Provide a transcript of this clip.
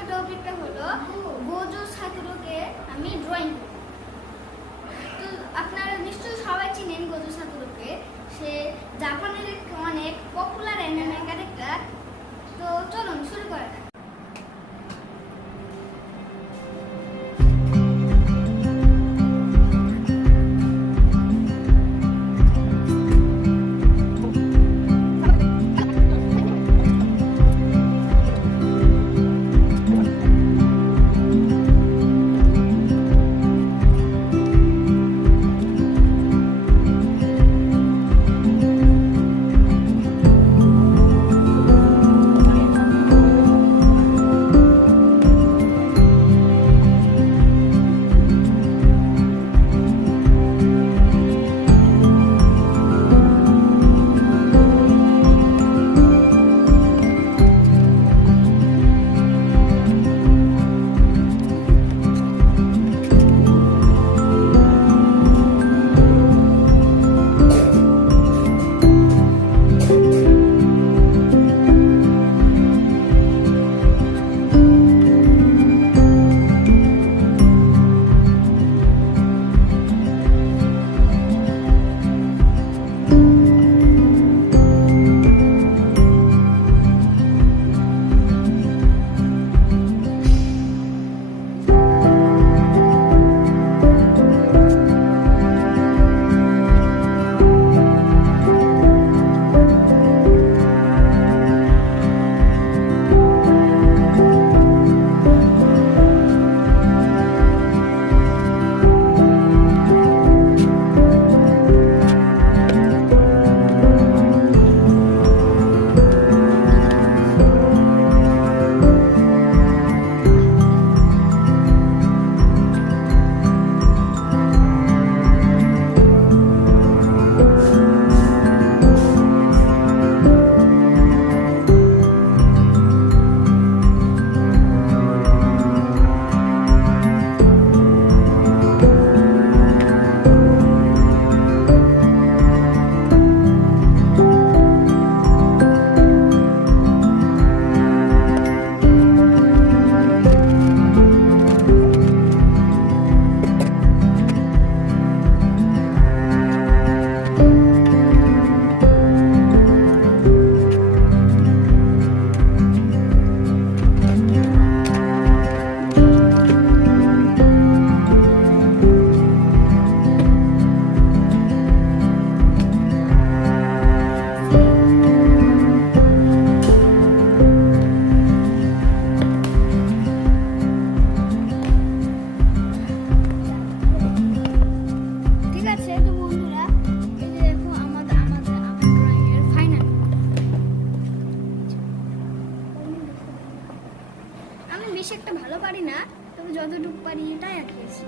আজকের টপিকটা হলো গোজো ছাত্রকে আমি ড্রয়িং করব। তো আপনারা নিশ্চয়ই সবাই চিনেন গোজো ছাত্রকে। সে জাপানের অনেক পপুলার অ্যানিমে ক্যারেক্টার। তো চলুন শুরু করা যাক। বেশি একটা ভালো পারি না, তবে যতটুকু পারি এটাই আঁকিয়েছি।